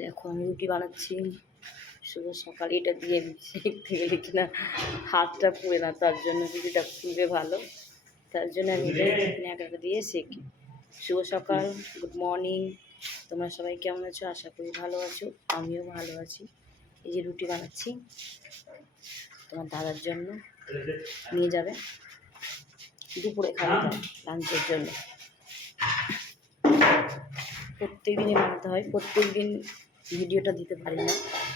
দেখো আমি রুটি বানাচ্ছি। শুভ সকাল। এটা দিয়ে শিখতে গেলে কিনা হাতটা পুড়ে না, তার জন্য রুটিটা ফুলবে ভালো, তার জন্য আমি ন্যাকাটা দিয়ে শিখি। শুভ সকাল, গুড মর্নিং। তোমরা সবাই কেমন আছো? আশা করি ভালো আছো, আমিও ভালো আছি। এই যে রুটি বানাচ্ছি তোমার দাদার জন্য, নিয়ে যাবে দুপুরে খাবে লাঞ্চের জন্য। প্রত্যেক দিনই বানাতে হয়, প্রত্যেক দিন ভিডিওটা দিতে পারি না,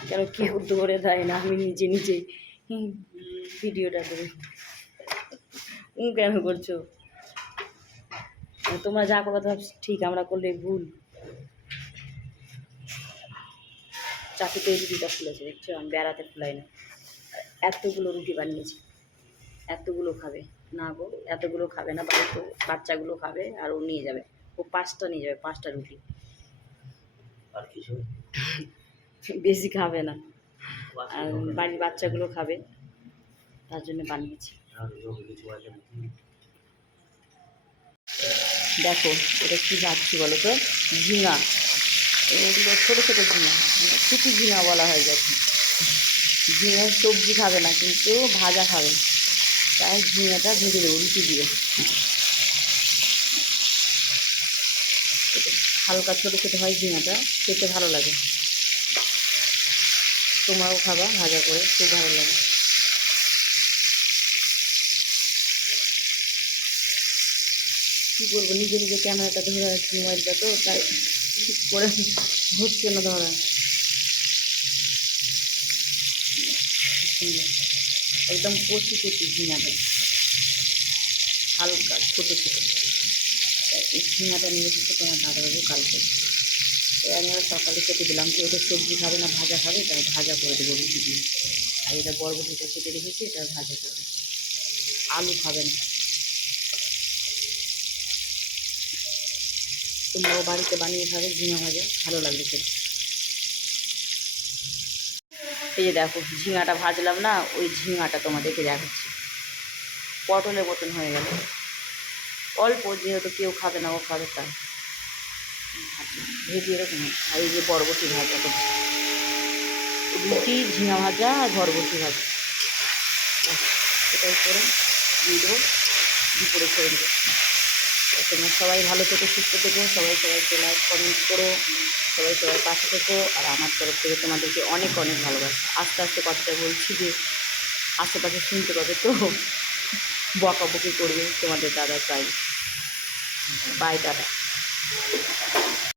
কেন কেউ ধরে দেয় না, আমি নিজে নিজেই ভিডিওটা দেবো। কেন করছো? তোমরা যা করো ভাবছি ঠিক, আমরা করলে ভুল। চাকুতে রুটিটা ফুলেছে দেখছো, আমি বেড়াতে ফুলাই না। এতগুলো রুটি বানিয়েছি, এতগুলো খাবে না গো, এতগুলো খাবে না, বাড়িতে বাচ্চাগুলো খাবে আর ও নিয়ে যাবে, ও 5টা নিয়ে যাবে, 5টা রুটি। আর কিছু বেশি খাবে না, আর বাড়ির বাচ্চাগুলো খাবে, তার জন্য বানিয়েছি। দেখো এটা কী ভাবছি বলো তো, ঝিঙা, এগুলো ছোটো ছোটো ঝিঙা, মানে ছুটি ঝিঙা বলা হয় যখন। ঝিঙে সবজি খাবে না কিন্তু ভাজা খাবে, তাই ঝিঙাটা ভেজে দেবো রুটি দিয়ে। হালকা ছোটো ছোটো হয় ঝিঙাটা, খেতে ভালো লাগে। তোমরাও খাবা ভাজা করে, খুব ভালো লাগে। কী বলবো, নিজে নিজে ক্যামেরাটা ধরে আছে মোবাইলটা, তো তাই ঠিক করে হচ্ছে না ধরা। একদম কচি কচি ঝিঙাটা, হালকা ছোটো ছোটো। এই ঝিঙাটা নিয়ে এসেছে তোমার দাদাবাবু কালকে, তাই আমি আবার সকালে কেটে দিলাম, যে ওটা সবজি খাবে না ভাজা খাবে, তাই ভাজা করে দেবো রুটি দিয়ে। আর এটা বরবটিটা কেটে রেখেছি, এটা ভাজা করবে, আলু খাবে না। তোমরাও বাড়িতে বানিয়ে খাবে ঝিঙা ভাজা, ভালো লাগবে খেতে। এই যে দেখো ঝিঙাটা ভাজলাম না, ওই ঝিঙাটা তোমাদেরকে দেখাচ্ছি, পটলের মতন হয়ে গেল, অল্প, যেহেতু কেউ খাবে না, ও খাবে তাই ভেজে এরকম। আর এই যে বরবটি ভাজা করছি, রুটি ঝিঙা ভাজা আর বরবটি ভাজা, এটাই করে দিয়ে দেবো, দুপুরে খেয়ে দেবো। তোমরা সবাই ভালো থেকো, সুস্থ থেকো, সবাই সবাইকে লাইক কমেন্ট করো, সবাই সবাই পাশে থেকো। আর আমার তরফ থেকে তোমাদেরকে অনেক অনেক ভালোবাসা। আস্তে আস্তে কথাটা বলছি যে আশেপাশে শুনতে পাবে, তো বকাবকি করবে তোমাদের দাদা, তাই বাই, টাটা।